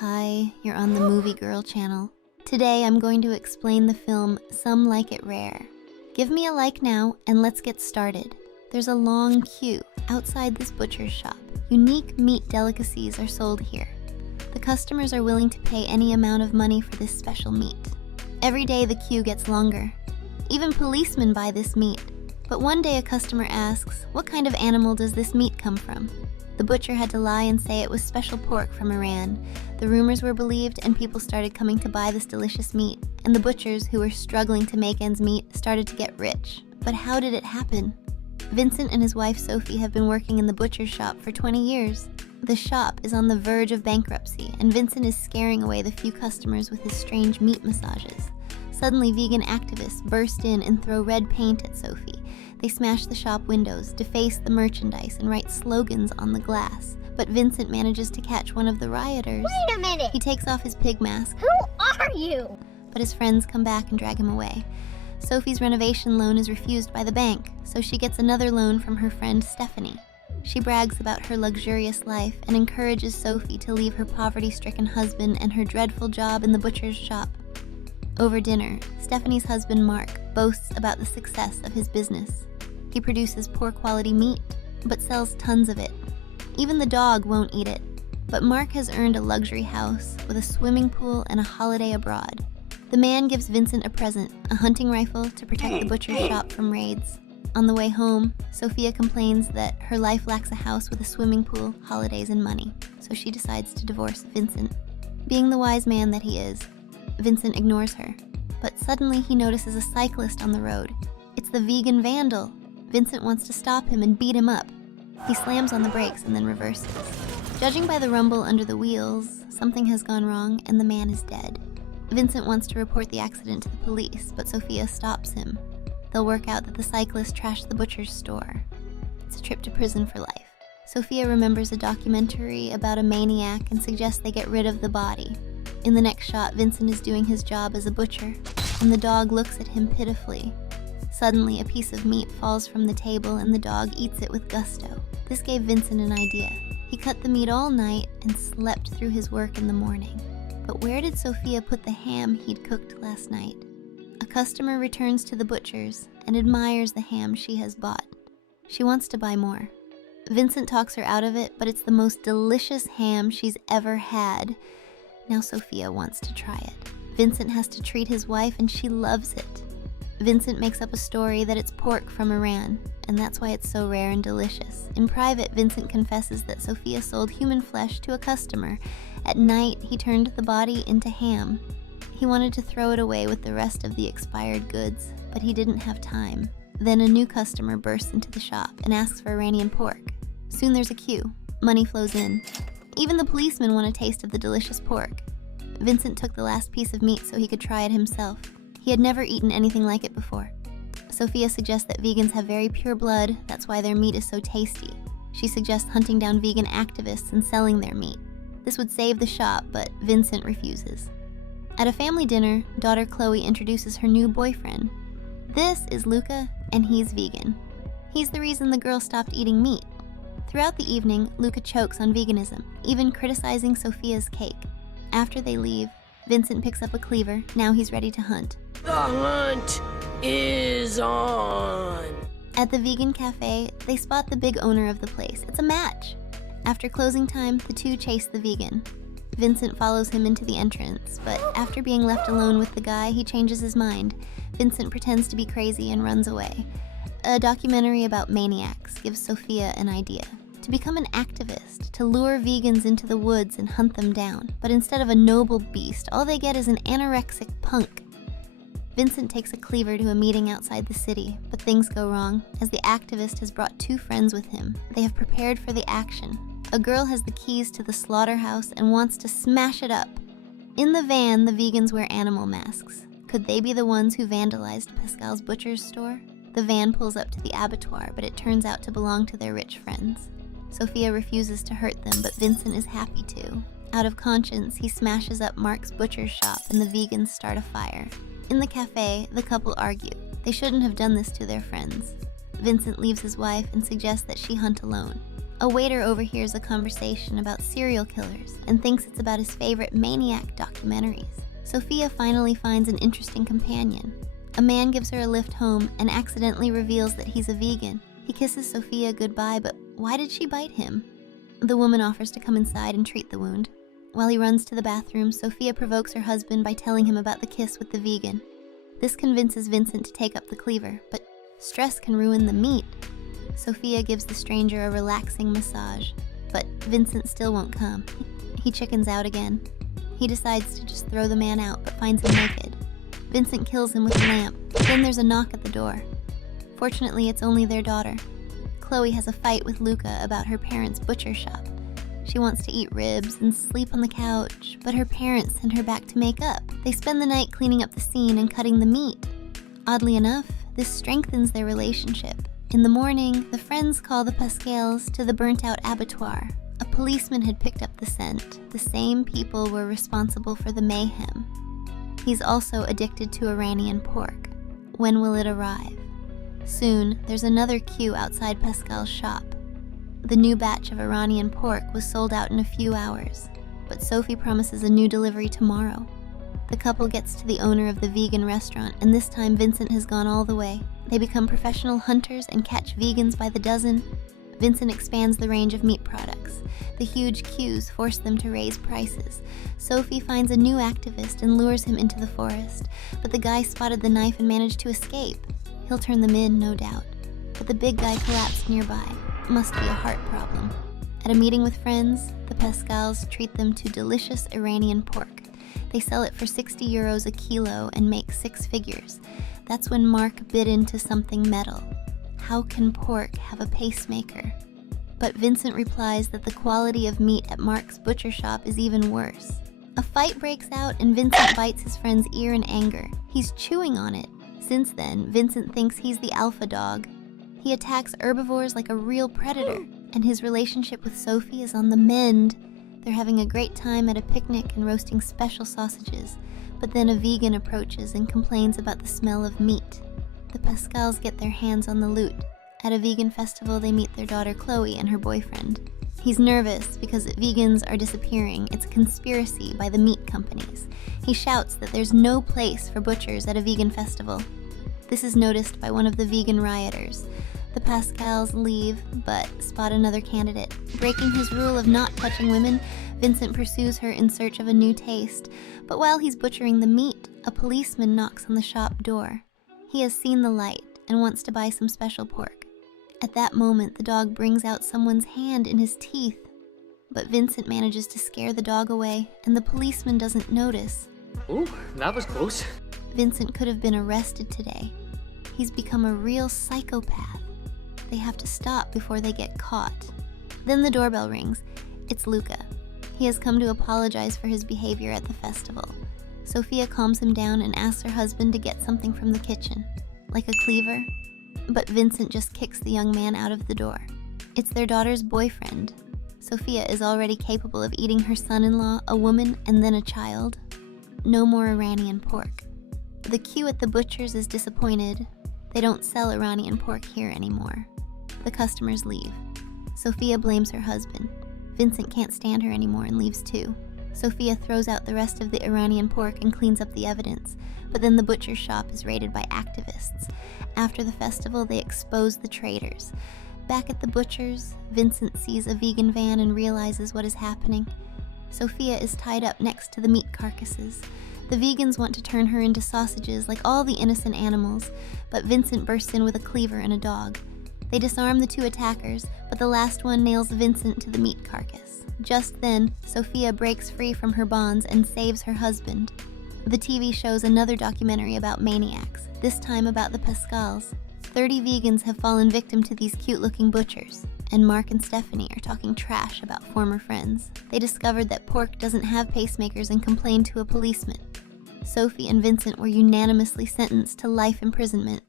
Hi, you're on the Movie Girl channel. Today I'm going to explain the film Some Like It Rare. Give me a like now and let's get started. There's a long queue outside this butcher's shop. Unique meat delicacies are sold here. The customers are willing to pay any amount of money for this special meat. Every day the queue gets longer. Even policemen buy this meat. But one day a customer asks, what kind of animal does this meat come from? The butcher had to lie and say it was special pork from Iran. The rumors were believed and people started coming to buy this delicious meat. And the butchers, who were struggling to make ends meet, started to get rich. But how did it happen? Vincent and his wife Sophie have been working in the butcher's shop for 20 years. The shop is on the verge of bankruptcy, and Vincent is scaring away the few customers with his strange meat massages. Suddenly, vegan activists burst in and throw red paint at Sophie. They smash the shop windows, deface the merchandise, and write slogans on the glass. But Vincent manages to catch one of the rioters. Wait a minute! He takes off his pig mask. Who are you? But his friends come back and drag him away. Sophie's renovation loan is refused by the bank, so she gets another loan from her friend Stephanie. She brags about her luxurious life and encourages Sophie to leave her poverty-stricken husband and her dreadful job in the butcher's shop. Over dinner, Stephanie's husband Mark boasts about the success of his business. He produces poor quality meat, but sells tons of it. Even the dog won't eat it. But Mark has earned a luxury house with a swimming pool and a holiday abroad. The man gives Vincent a present, a hunting rifle to protect the butcher's shop from raids. On the way home, Sophia complains that her life lacks a house with a swimming pool, holidays, and money, so she decides to divorce Vincent. Being the wise man that he is, Vincent ignores her, but suddenly he notices a cyclist on the road. It's the vegan vandal. Vincent wants to stop him and beat him up. He slams on the brakes and then reverses. Judging by the rumble under the wheels, something has gone wrong and the man is dead. Vincent wants to report the accident to the police, but Sophia stops him. They'll work out that the cyclist trashed the butcher's store. It's a trip to prison for life. Sophia remembers a documentary about a maniac and suggests they get rid of the body. In the next shot, Vincent is doing his job as a butcher, and the dog looks at him pitifully. Suddenly, a piece of meat falls from the table and the dog eats it with gusto. This gave Vincent an idea. He cut the meat all night and slept through his work in the morning. But where did Sophia put the ham he'd cooked last night? A customer returns to the butcher's and admires the ham she has bought. She wants to buy more. Vincent talks her out of it, but it's the most delicious ham she's ever had. Now Sophia wants to try it. Vincent has to treat his wife and she loves it. Vincent makes up a story that it's pork from Iran, and that's why it's so rare and delicious. In private, Vincent confesses that Sophia sold human flesh to a customer. At night, he turned the body into ham. He wanted to throw it away with the rest of the expired goods, but he didn't have time. Then a new customer bursts into the shop and asks for Iranian pork. Soon there's a queue. Money flows in. Even the policemen want a taste of the delicious pork. Vincent took the last piece of meat so he could try it himself. He had never eaten anything like it before. Sophia suggests that vegans have very pure blood, that's why their meat is so tasty. She suggests hunting down vegan activists and selling their meat. This would save the shop, but Vincent refuses. At a family dinner, daughter Chloe introduces her new boyfriend. This is Luca, and he's vegan. He's the reason the girl stopped eating meat. Throughout the evening, Luca chokes on veganism, even criticizing Sophia's cake. After they leave, Vincent picks up a cleaver. Now he's ready to hunt. The hunt is on! At the vegan cafe, they spot the big owner of the place. It's a match. After closing time, the two chase the vegan. Vincent follows him into the entrance, but after being left alone with the guy, he changes his mind. Vincent pretends to be crazy and runs away. A documentary about maniacs gives Sophia an idea. To become an activist, to lure vegans into the woods and hunt them down. But instead of a noble beast, all they get is an anorexic punk. Vincent takes a cleaver to a meeting outside the city, but things go wrong, as the activist has brought two friends with him. They have prepared for the action. A girl has the keys to the slaughterhouse and wants to smash it up. In the van, the vegans wear animal masks. Could they be the ones who vandalized Pascal's butcher's store? The van pulls up to the abattoir, but it turns out to belong to their rich friends. Sophia refuses to hurt them, but Vincent is happy to. Out of conscience, he smashes up Mark's butcher's shop and the vegans start a fire. In the cafe, the couple argue. They shouldn't have done this to their friends. Vincent leaves his wife and suggests that she hunt alone. A waiter overhears a conversation about serial killers and thinks it's about his favorite maniac documentaries. Sophia finally finds an interesting companion. A man gives her a lift home and accidentally reveals that he's a vegan. He kisses Sophia goodbye, but why did she bite him? The woman offers to come inside and treat the wound. While he runs to the bathroom, Sophia provokes her husband by telling him about the kiss with the vegan. This convinces Vincent to take up the cleaver, but stress can ruin the meat. Sophia gives the stranger a relaxing massage, but Vincent still won't come. He chickens out again. He decides to just throw the man out, but finds him naked. Vincent kills him with a lamp. Then there's a knock at the door. Fortunately, it's only their daughter. Chloe has a fight with Luca about her parents' butcher shop. She wants to eat ribs and sleep on the couch, but her parents send her back to make up. They spend the night cleaning up the scene and cutting the meat. Oddly enough, this strengthens their relationship. In the morning, the friends call the Pascals to the burnt-out abattoir. A policeman had picked up the scent. The same people were responsible for the mayhem. He's also addicted to Iranian pork. When will it arrive? Soon, there's another queue outside Pascal's shop. The new batch of Iranian pork was sold out in a few hours, but Sophie promises a new delivery tomorrow. The couple gets to the owner of the vegan restaurant, and this time Vincent has gone all the way. They become professional hunters and catch vegans by the dozen. Vincent expands the range of meat products. The huge queues force them to raise prices. Sophie finds a new activist and lures him into the forest, but the guy spotted the knife and managed to escape. He'll turn them in, no doubt. But the big guy collapsed nearby. Must be a heart problem. At a meeting with friends, the Pascals treat them to delicious Iranian pork. They sell it for 60 euros a kilo and make 6 figures. That's when Mark bit into something metal. How can pork have a pacemaker? But Vincent replies that the quality of meat at Mark's butcher shop is even worse. A fight breaks out and Vincent bites his friend's ear in anger. He's chewing on it. Since then, Vincent thinks he's the alpha dog. He attacks herbivores like a real predator, and his relationship with Sophie is on the mend. They're having a great time at a picnic and roasting special sausages, but then a vegan approaches and complains about the smell of meat. The Pascals get their hands on the loot. At a vegan festival, they meet their daughter Chloe and her boyfriend. He's nervous because vegans are disappearing. It's a conspiracy by the meat companies. He shouts that there's no place for butchers at a vegan festival. This is noticed by one of the vegan rioters. The Pascals leave, but spot another candidate. Breaking his rule of not touching women, Vincent pursues her in search of a new taste. But while he's butchering the meat, a policeman knocks on the shop door. He has seen the light and wants to buy some special pork. At that moment, the dog brings out someone's hand in his teeth. But Vincent manages to scare the dog away, and the policeman doesn't notice. Ooh, that was close. Vincent could have been arrested today. He's become a real psychopath. They have to stop before they get caught. Then the doorbell rings. It's Luca. He has come to apologize for his behavior at the festival. Sophia calms him down and asks her husband to get something from the kitchen, like a cleaver. But Vincent just kicks the young man out of the door. It's their daughter's boyfriend. Sophia is already capable of eating her son-in-law, a woman, and then a child. No more Iranian pork. The queue at the butcher's is disappointed. They don't sell Iranian pork here anymore. The customers leave. Sophia blames her husband. Vincent can't stand her anymore and leaves too. Sophia throws out the rest of the Iranian pork and cleans up the evidence, but then the butcher's shop is raided by activists. After the festival, they expose the traitors. Back at the butcher's, Vincent sees a vegan van and realizes what is happening. Sophia is tied up next to the meat carcasses. The vegans want to turn her into sausages like all the innocent animals, but Vincent bursts in with a cleaver and a dog. They disarm the 2 attackers, but the last one nails Vincent to the meat carcass. Just then, Sophia breaks free from her bonds and saves her husband. The TV shows another documentary about maniacs, this time about the Pascals. 30 vegans have fallen victim to these cute-looking butchers, and Mark and Stephanie are talking trash about former friends. They discovered that pork doesn't have pacemakers and complained to a policeman. Sophie and Vincent were unanimously sentenced to life imprisonment.